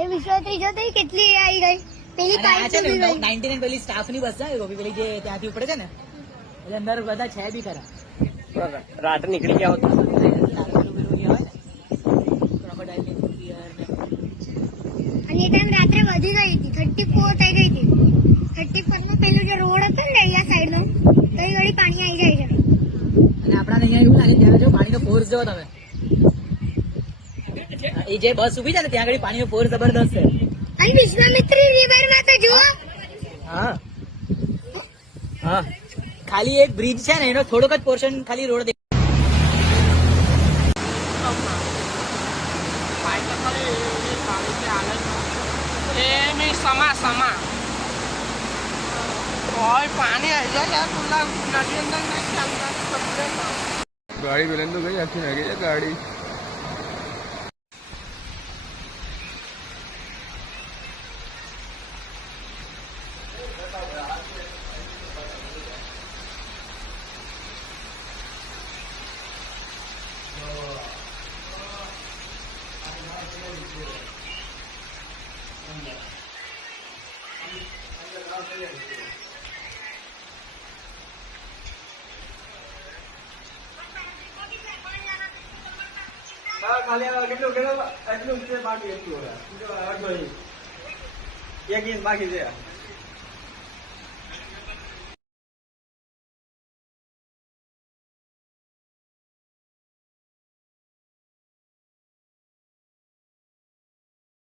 એ વિશ્વાત્રી જો તો કેટલી આવી ગઈ પેલી પાઇપ છે ને 99 પેલી સ્ટાફ ની બસ છે ગોપી પેલી જે ત્યાંથી ઉપડે છે ને એટલે અંદર બધા છે બી ખરા રાત નીકળી ગયા હોતા અને એ ટાઈમ રાત્રે વધી ગઈ હતી 34 થઈ ગઈ હતી 34 નો પેલો જે રોડ હતો ને અહીંયા સાઈડ નો તો એ વળી પાણી આવી જાય છે અને આપણા અહીંયા એવું લાગે ત્યાં જો પાણીનો ફોર્સ જો તમે એ જે બસ ઉભી છે ને ત્યાં આગળ પાણીનો ફોર્સ જબરદસ્ત છે અને વિશ્વામિત્રી રિવર માં તો જો હા હા ખાલી એક બ્રિજ છે ને એનો થોડોક જ પોર્શન ખાલી રોડ સમા પાણી આવી જાય યાર નદી અંદર ગાડી પેલા તો ગઈ આખી નાખી છે ગાડી કેટલું બાકી એટલું એક ઇંચ બાકી છે